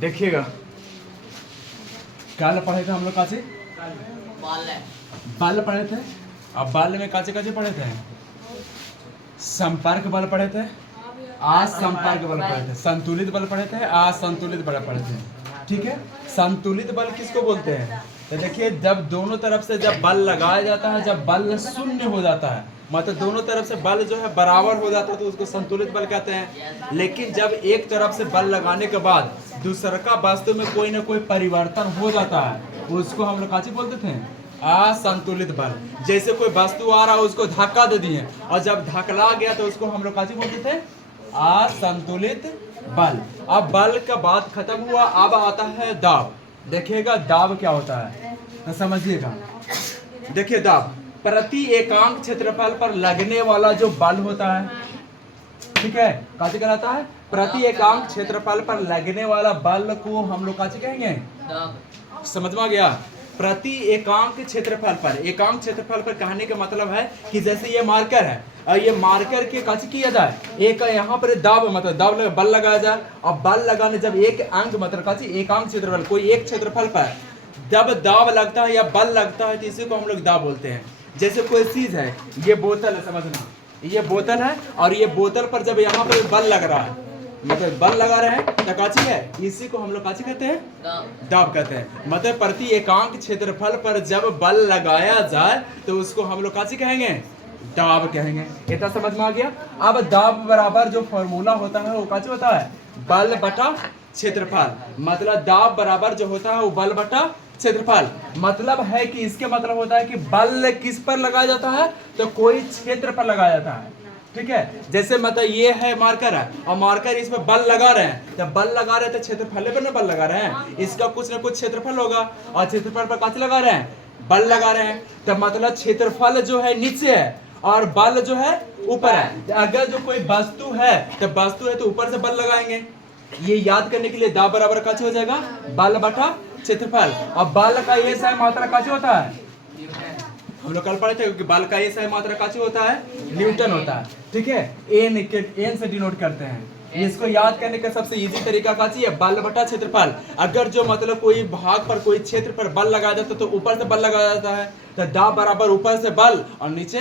देखिएगा कल पढ़े थे हम लोग काचे बल पढ़े थे। अब बल में काचे काचे पढ़े थे, संपर्क बल पढ़े थे, असंपर्क बल पढ़े थे, संतुलित बल पढ़े थे, असंतुलित बल पढ़े थे। ठीक है, संतुलित बल किसको बोलते हैं? तो देखिए जब दोनों तरफ से जब बल लगाया जाता है, जब बल शून्य हो जाता है, मतलब दोनों तरफ से बल जो है बराबर हो जाता है, तो उसको संतुलित बल कहते हैं। लेकिन जब एक तरफ से बल लगाने के बाद दूसरा का वास्तव में कोई ना कोई परिवर्तन हो जाता है, उसको हम लोग काची बोलते थे, असंतुलित बल। जैसे कोई वस्तु आ रहा है उसको धक्का दे दिए और जब धकला गया तो उसको हम लोग काची बोलते थे, असंतुलित बल। अब बल का बात खत्म हुआ, अब आता है दाब। देखिएगा दाब क्या होता है तो समझिएगा। देखिए दाब प्रति एकांक क्षेत्रफल पर लगने वाला जो बल होता है, ठीक है, काची कहलाता है, प्रति एकांक क्षेत्रफल पर लगने वाला बल को हम लोग काची कहेंगे, समझ में आ गया? प्रति एकांक क्षेत्रफल पर, एकांक क्षेत्रफल पर कहने का मतलब है कि जैसे ये मार्कर है और ये मार्कर के काची किया जाए, एक यहाँ पर दाब मतलब दाब बल लगाया जाए, और बल लगाने जब एक अंक मतलब काची एकांक क्षेत्रफल, कोई एक क्षेत्रफल पर जब दाब लगता है या बल लगता है तो इसी को हम लोग दाब बोलते हैं। जैसे कोई चीज है, ये बोतल है, समझना ये बोतल है और ये बोतल पर जब यहाँ पर बल लग रहा है, मतलब बल लगा रहे हैं तो काची है, इसी को हम लोग काची कहते हैं, दाब कहते हैं। मतलब प्रति एकांक क्षेत्रफल पर जब बल लगाया जाए तो उसको हम लोग काची कहेंगे, दाब कहेंगे। इतना समझ में आ गया? अब दाब बराबर जो फॉर्मूला होता है वो काची होता है, बल बटा क्षेत्रफल। मतलब दाब बराबर जो होता है वो बल बटा क्षेत्रफल। मतलब है कि इसके मतलब होता है कि बल किस पर लगाया जाता है, तो कोई क्षेत्र पर लगाया जाता है। ठीक है, जैसे मतलब ये है मार्कर है और मार्कर इसमें बल लगा रहे हैं, जब बल लगा रहे हैं तो क्षेत्रफल पर ना बल लगा रहे हैं, इसका कुछ ना कुछ क्षेत्रफल होगा और क्षेत्रफल पर काची लगा रहे हैं, बल लगा रहे हैं। तो मतलब क्षेत्रफल जो है नीचे है और बल जो है ऊपर है। अगर जो कोई वस्तु है तो वस्तु है तो ऊपर से बल लगाएंगे। ये याद करने के लिए दाब बराबर काची हो जाएगा, बल बटा क्षेत्रफल। और बल का ये सही मात्रा काची होता है, हम लोग कल पढ़े थे, क्योंकि बल का ये सही मात्रा काची होता है, न्यूटन होता है। ठीक है, एन से डिनोट करते हैं। इसको याद करने का सबसे इजी तरीका काची है, बल बटा क्षेत्रफल। अगर जो मतलब कोई भाग पर कोई क्षेत्र पर बल लगाया जाता है तो ऊपर से बल लगाया जाता है, तो दाब बराबर ऊपर से बल और नीचे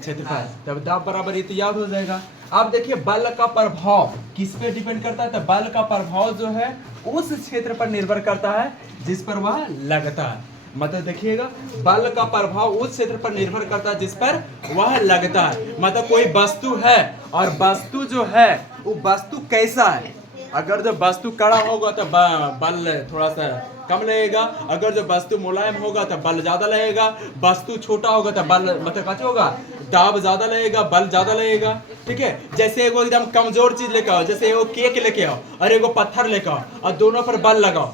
क्षेत्रफल, तब दाब बराबर ये तो याद हो जाएगा। अब देखिए बल का प्रभाव किस पे डिपेंड करता है, तो बल का प्रभाव जो है उस क्षेत्र पर निर्भर करता है जिस पर वह लगता है। मतलब देखिएगा बल का प्रभाव उस क्षेत्र पर निर्भर करता है जिस पर वह लगता है। मतलब कोई वस्तु है और वस्तु जो है वो वस्तु कैसा है, अगर जो वस्तु कड़ा होगा तो बल थोड़ा सा कम लगेगा, अगर जो वस्तु मुलायम होगा तो बल ज्यादा लगेगा, वस्तु छोटा होगा तो बल मतलब कैसे होगा, दाब ज्यादा लगेगा, बल ज्यादा लगेगा। ठीक है, जैसे एगो एकदम कमजोर चीज लेके आओ, जैसे एगो केक लेके आओ और एगो पत्थर लेके आओ और दोनों पर बल लगाओ,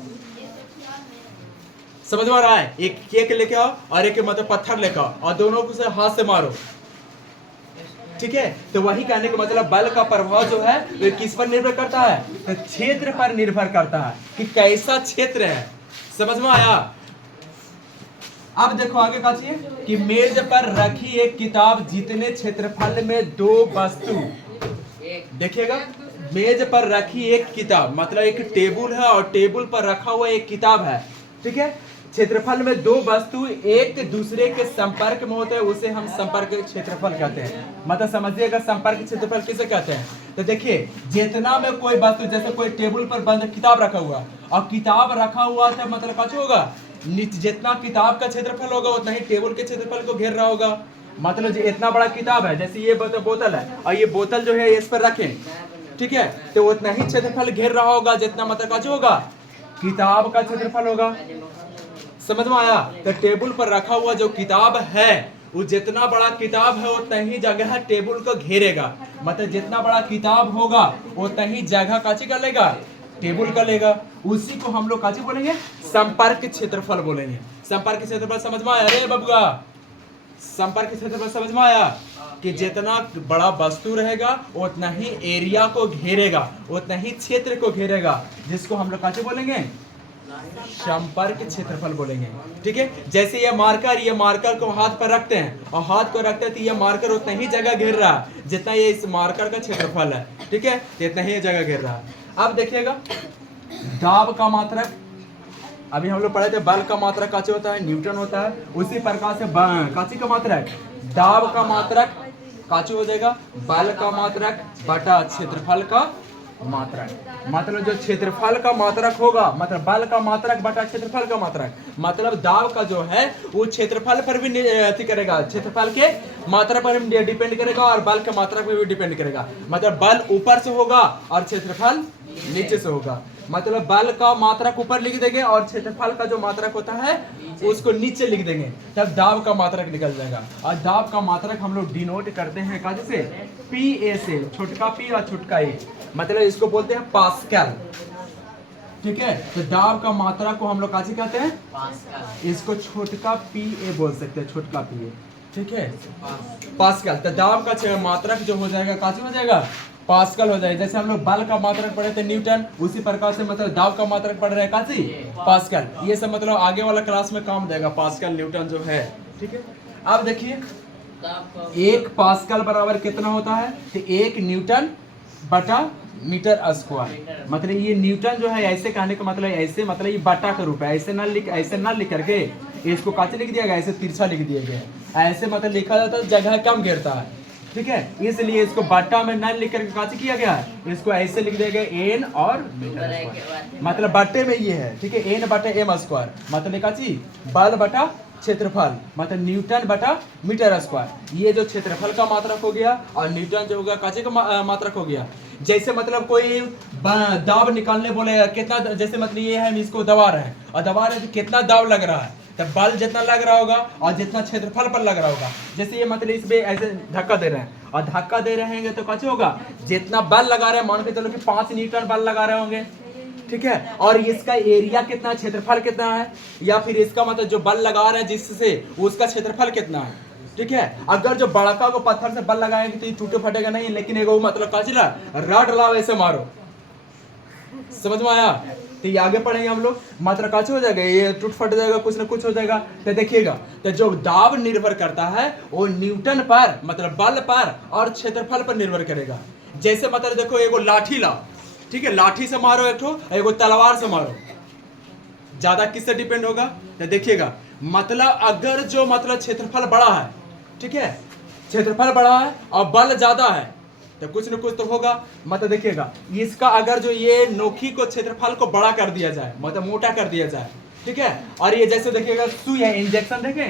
समझ में आ रहा है? एक केक लेके आओ और एक मतलब पत्थर लेके आओ और दोनों को से हाथ से मारो। ठीक है, तो वही कहने का मतलब बल का प्रभाव जो है वो किस पर निर्भर करता है, तो क्षेत्र पर निर्भर करता है कि कैसा क्षेत्र है। समझ में आया? अब देखो आगे का चाहिए कि मेज पर रखी एक किताब जितने क्षेत्रफल में दो वस्तु, देखिएगा मेज पर रखी एक किताब मतलब एक टेबल है और टेबल पर रखा हुआ एक किताब है। ठीक है, क्षेत्रफल में दो वस्तु एक दूसरे के संपर्क में होते हैं, उसे हम संपर्क क्षेत्रफल कहते हैं। मतलब समझिएगा संपर्क क्षेत्रफल किसे कहते हैं, तो देखिए जितना में कोई वस्तु, जैसे कोई टेबल पर बंद किताब रखा हुआ और किताब रखा हुआ था मतलब क्या होगा, जितना किताब का क्षेत्रफल होगा उतना ही टेबल के क्षेत्रफल को घेर रहा होगा। मतलब इतना बड़ा किताब है, जैसे ये बोतल है और ये बोतल जो है इस पर रखें, ठीक है, तो उतना ही क्षेत्रफल घेर रहा होगा जितना मतलब क्या होगा, किताब का क्षेत्रफल होगा। समझ में आया? तो टेबल पर रखा हुआ जो किताब है वो जितना बड़ा किताब है उतना ही जगह टेबल को घेरेगा। मतलब जितना बड़ा किताब होगा उतना ही जगह काची कर लेगा, टेबल का लेगा। उसी को हम लोग काची बोलेंगे, संपर्क क्षेत्रफल बोलेंगे। संपर्क क्षेत्रफल समझ में आया? अरे बबुआ संपर्क क्षेत्रफल समझ में आया कि जितना बड़ा वस्तु रहेगा उतना ही एरिया को घेरेगा, उतना ही क्षेत्र को घेरेगा, जिसको हम लोग काची बोलेंगे, संपर्क क्षेत्रफल बोलेंगे। ठीक है, जैसे ये मार्कर को हाथ पर रखते हैं और हाथ को रखते हैं तो ये मार्कर उतना ही जगह घेर रहा है जितना ये इस मार्कर का क्षेत्रफल है। ठीक है, इतना ही जगह घेर रहा है। अब देखिएगा दाब का मात्रक, अभी हम लोग पढ़े थे बल का मात्रक काचे होता है, न्यूटन होता है। उसी प्रकार से काची का मात्रक, दाब का मात्रक काचे हो जाएगा, बल का मात्रक बटा क्षेत्रफल का मात्रक। मतलब जो क्षेत्रफल का मात्रक होगा, मतलब बल का मात्रक बटा क्षेत्रफल का मात्रक, मतलब दाब का जो है वो क्षेत्रफल पर भी अति करेगा, क्षेत्रफल के मात्रा पर भी डिपेंड करेगा और बल के मात्रक पर भी डिपेंड करेगा। मतलब बल ऊपर से होगा और क्षेत्रफल नीचे से होगा। मतलब बल का मात्रक ऊपर लिख देंगे और क्षेत्रफल का जो मात्रक होता है उसको नीचे लिख देंगे, तब दाब का मात्रक निकल जाएगा। और दाब का मात्रक हम लोग डिनोट करते हैं काजे से, पी ए से, छोटका पी और छोटका ए, मतलब इसको बोलते हैं पास्कल। ठीक है, तो दाब का मात्रक को हम लोग काजे कहते हैं, इसको छोटका पी ए बोल सकते हैं, छोटका पी ए। ठीक है, पास्कल। तो दाब का मात्रक जो हो जाएगा काजे हो जाएगा, पास्कल हो जाएगा। जैसे हम लोग बल का मात्रक पढ़े थे न्यूटन, उसी प्रकार से मतलब दाब का मात्रक पढ़ रहे हैं काजी, पास्कल। ये सब मतलब आगे वाला क्लास में काम देगा, पास्कल न्यूटन जो है। ठीक है, अब देखिए एक पास्कल बराबर कितना होता है, तो 1 न्यूटन बटा मीटर स्क्वायर। मतलब ये न्यूटन जो है ऐसे कहने का मतलब ऐसे, मतलब ये बटा का रूप है, ऐसे ना लिख करके इसको काचे लिख दिया गया, ऐसे तिरछा लिख दिया गया, ऐसे मतलब लिखा जाता है जगह कम घेरता है। ठीक है, इसलिए इसको बट्टा में न लिख करके काची किया गया है, इसको ऐसे लिख दिया गया एन और मीटर स्क्वायर, मतलब बट्टे में ये है। ठीक है, एन बटा एम स्क्वायर, मतलब काची बल बटा क्षेत्रफल, मतलब न्यूटन बटा मीटर स्क्वायर। ये जो क्षेत्रफल का मात्रक हो गया और न्यूटन जो होगा काचे का मात्रक हो गया। जैसे मतलब कोई दाब निकालने बोलेगा कितना, जैसे मतलब ये है हम इसको दबा रहे हैं और दबा रहे हैं तो कितना दाब लग रहा है, तो बल जितना लग रहा होगा और जितना क्षेत्रफल पर लग रहा होगा। जैसे ये मतलब इसमें ऐसे धक्का दे रहे हैं और धक्का दे रहे हैं तो कैसे होगा, जितना बल लगा रहे हैं, मान के चलो कि 5 न्यूटन बल लगा रहे होंगे। ठीक है, और इसका एरिया कितना, क्षेत्रफल कितना है, या फिर इसका मतलब जो बल लगा रहे हैं जिससे उसका क्षेत्रफल कितना है। ठीक है, अगर जो बड़का को पत्थर से बल लगाएंगे तो ये टूटे फटेगा नहीं, लेकिन एगो मतलब काचिला रड लाओ ऐसे मारो, समझ में आया। तो ये आगे पढ़ेंगे हम लोग, मात्रा काचे हो जाएगा, ये टूट फट जाएगा, कुछ ना कुछ हो जाएगा। तो देखिएगा, तो जो दाब निर्भर करता है वो न्यूटन पर, मतलब बल पर और क्षेत्रफल पर निर्भर करेगा। जैसे मतलब देखो एगो लाठी लाओ, ठीक है, लाठी से मारो एक ठो, एगो तलवार से मारो, ज्यादा किससे डिपेंड होगा। तो देखिएगा मतलब अगर जो मतलब क्षेत्रफल बड़ा है, ठीक है, क्षेत्रफल बड़ा है और बल ज्यादा है तो कुछ न कुछ तो होगा। मतलब देखिएगा इसका अगर जो ये नोकी को क्षेत्रफल को बड़ा कर दिया जाए, मतलब मोटा कर दिया जाए, ठीक है, और ये जैसे देखिएगा सुई है, इंजेक्शन देखे,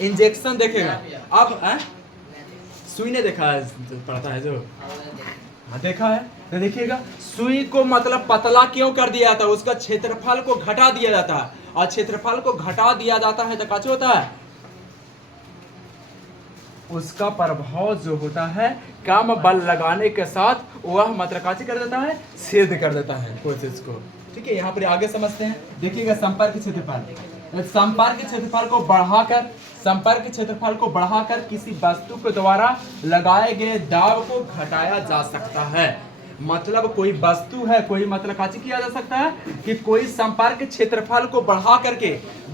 इंजेक्शन देखेगा। अब सुई ने देखा है, पढ़ता है जो, हाँ देखा है। तो देखिएगा सुई को मतलब पतला क्यों कर दिया जाता है, उसका क्षेत्रफल को घटा दिया जाता है, और क्षेत्रफल को घटा दिया जाता है तो कैसे होता है, उसका प्रभाव जो होता है कम बल लगाने के साथ वह मतलब काची कर देता है, सिद्ध कर देता है कोशिश को। ठीक है, यहाँ पर आगे समझते हैं। देखिएगा संपर्क क्षेत्रफल, संपर्क क्षेत्रफल को बढ़ाकर, संपर्क क्षेत्रफल को बढ़ाकर किसी वस्तु के द्वारा लगाए गए दाब को घटाया जा सकता है। मतलब कोई वस्तु है, कोई मतलब काची किया जा सकता है कि कोई संपर्क क्षेत्रफल को बढ़ा करके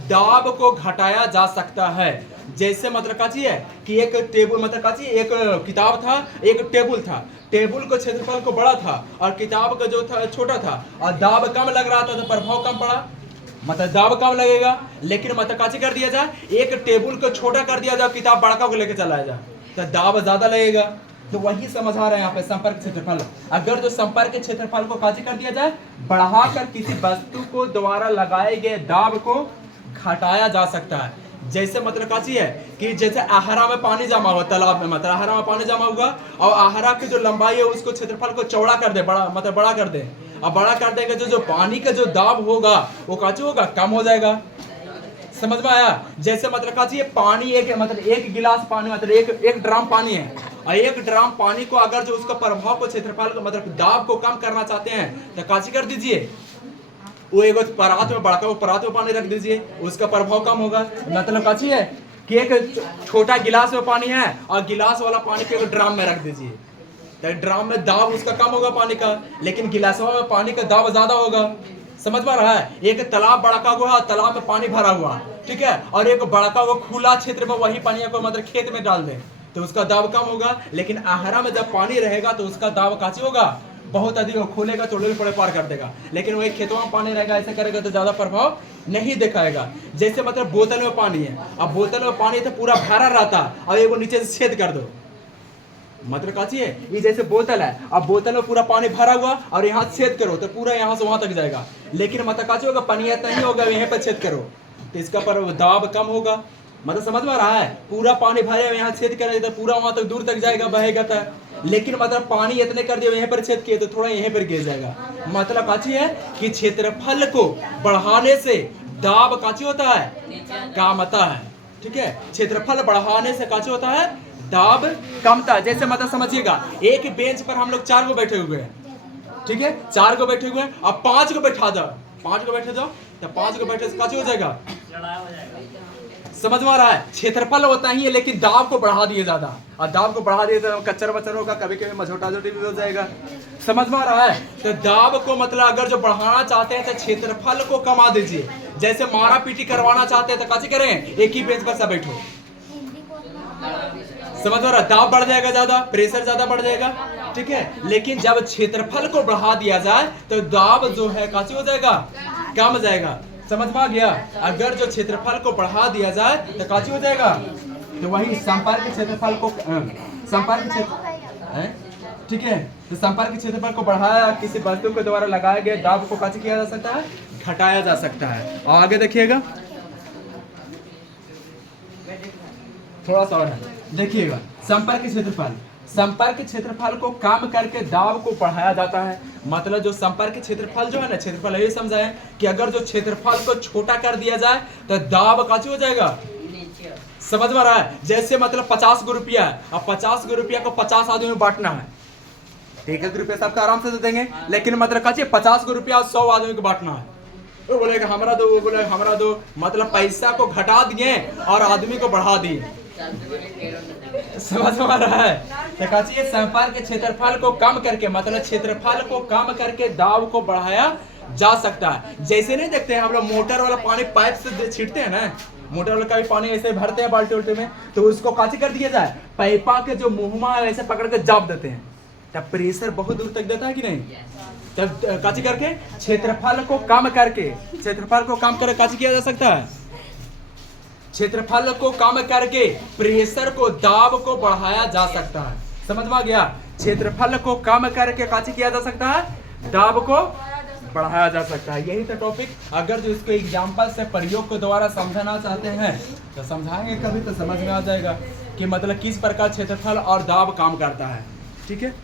दाब को घटाया जा सकता है। जैसे मतलब काची है कि एक टेबल, मतलब काची एक किताब था, एक टेबल था, टेबल को क्षेत्रफल को बड़ा था और किताब का जो था छोटा था, और दाब कम लग रहा था तो प्रभाव कम पड़ा, मतलब दाब कम लगेगा। लेकिन मतलब काची कर दिया जाए, एक टेबल को छोटा कर दिया जाए, किताब बड़का को लेकर चलाया जाए तो दाब ज्यादा लगेगा। तो वही समझ आ रहा है यहाँ पे संपर्क क्षेत्रफल। अगर जो संपर्क क्षेत्रफल को काची कर दिया जाए, बढ़ाकर किसी वस्तु को द्वारा लगाए गए दाब को घटाया जा सकता है। जैसे मतलब काची है कि जैसे आहारा में पानी जमा हुआ, तालाब में मतलब आहारा में पानी जमा हुआ और आहारा की जो लंबाई है उसको क्षेत्रफल को चौड़ा कर दे, बड़ा मतलब बड़ा कर दे, और बड़ा कर देंगे जो पानी का जो दाब होगा वो काची होगा, कम हो जाएगा। समझ में आया। जैसे मतलब काची है पानी, एक मतलब एक गिलास पानी, मतलब एक ड्राम पानी है, और एक ड्राम पानी को अगर जो उसका प्रभाव को क्षेत्रफल को मतलब दाब को कम करना चाहते हैं तो काची कर दीजिए, वो एक परात में, बड़का वो परात में पानी रख दीजिए, उसका प्रभाव कम होगा। मतलब काची है कि एक छोटा गिलास में पानी है और गिलास वाला पानी को एक ड्राम में रख दीजिए, तो ड्राम में दाब उसका कम होगा पानी का, लेकिन गिलास में पानी का दाब ज्यादा होगा। समझ में रहा है? एक तालाब बड़का हुआ, तालाब में पानी भरा हुआ, ठीक है, और एक बड़का हुआ खुला क्षेत्र में वही पानी को मतलब खेत में डाल दे तो उसका दाब कम होगा। लेकिन आहरा में जब पानी रहेगा तो उसका दाब काची होगा, बहुत अधिक हो, खोलेगा तो लोल पड़े पार कर देगा। लेकिन वही खेतों में पानी रहेगा, ऐसे करेगा तो ज्यादा प्रभाव नहीं दिखाएगा। जैसे मतलब बोतल में पानी है, अब बोतल में पानी तो पूरा भरा रहता और एगो नीचे से छेद कर दो, मतलब काची है ये जैसे बोतल है, अब बोतल में पूरा पानी भरा हुआ और यहाँ छेद करो तो पूरा यहाँ से वहां तक जाएगा। लेकिन मतलब काची होगा, पानी इतना ही होगा, यहीं पर छेद करो तो इसका पर दाब कम होगा। मतलब समझ में आ रहा है? पूरा पानी भरे यहाँ छेद करेगा तो पूरा वहां तक दूर तक जाएगा, बहेगा तो। लेकिन मतलब पानी इतने कर दिया यहीं पर छेद किए तो थोड़ा यहीं पर गिर जाएगा। मतलब काची है कि क्षेत्रफल को बढ़ाने से दाब काची होता है, काम आता है, ठीक है। क्षेत्रफल बढ़ाने से काची होता है, दाब कमता है। जैसे मतलब समझिएगा, एक बेंच पर हम लोग 4 को बैठे हुए हैं, ठीक है, 4 को बैठे हुए हैं, अब 5 को बैठा दो, 5 को बैठे दो तो 5 को बैठे से काची हो जाएगा, समझ में आ रहा है? क्षेत्रफल होता ही है लेकिन दाब को बढ़ा दिए ज्यादा, और दाब को बढ़ा दिए तो कच्चर बच्चर होगा, कभी कभी मझोटा झोटी भी हो जाएगा। समझ में आ रहा है? तो दाब को मतलब अगर जो बढ़ाना चाहते हैं तो क्षेत्रफल को कमा दीजिए। जैसे मारा पीटी करवाना चाहते हैं तो काची करें, एक ही बेंच पर सब बैठो, समझ में आ रहा है? दाब बढ़ जाएगा ज्यादा, प्रेशर ज्यादा बढ़ जाएगा, ठीक है। लेकिन जब क्षेत्रफल को बढ़ा दिया जाए तो दाब जो है काची हो जाएगा, कम जाएगा। समझ में आ गया? अगर जो क्षेत्रफल को बढ़ा दिया जाए तो काची हो जाएगा, तो वही संपर्क क्षेत्रफल को संपर्क क्षेत्र, ठीक है, तो संपर्क क्षेत्रफल को बढ़ाया किसी वस्तु के द्वारा लगाए गए दाब को काची किया जा सकता है, घटाया जा सकता है। और आगे देखिएगा, थोड़ा सा और है, देखिएगा, संपर्क क्षेत्रफल, संपर्क क्षेत्रफल को कम करके दाब को बढ़ाया जाता है। मतलब जो संपर्क क्षेत्रफल जो है ना, क्षेत्रफल ये समझाए कि अगर जो क्षेत्रफल को छोटा कर दिया जाए तो दाब काची हो जाएगा, समझ में आ रहा है? जैसे मतलब 50 गो रुपया है, अब 50 गो रुपया को 50 आदमी में बांटना है, 1 रुपया सबका आराम से दे देंगे। लेकिन मतलब काची 50 गो रुपया 100 आदमी को बांटना है, वो बोलेगा हमरा दो, वो बोलेगा हमरा दो, मतलब पैसा को घटा दिए और आदमी को बढ़ा दिए। समझ में आ रहा है? तो काची ये संपर्क के क्षेत्रफल को कम करके, मतलब क्षेत्रफल को कम करके दाब को बढ़ाया जा सकता है। जैसे नहीं देखते हैं हम लोग मोटर वाला पानी पाइप से छींटते हैं ना, मोटर वाला का भी पानी ऐसे भरते हैं बाल्टी उल्टी में, तो उसको काची कर दिया जाए, पाइपा के जो मुंहमा ऐसे पकड़ के जाप देते हैं, तब प्रेशर बहुत दूर तक देता है कि नहीं? तब काची करके क्षेत्रफल को कम करके, क्षेत्रफल को कम करके काची किया जा सकता है, क्षेत्रफल को कम करके प्रेशर को, दाब को बढ़ाया जा सकता है। समझ में आ गया? क्षेत्रफल को कम करके काची किया जा सकता है, दाब को बढ़ाया जा सकता है। यही तो टॉपिक, अगर जो इसको एग्जाम्पल से प्रयोग के द्वारा समझना चाहते हैं तो समझाएंगे कभी, तो समझ में आ जाएगा कि मतलब किस प्रकार क्षेत्रफल और दाब काम करता है, ठीक है।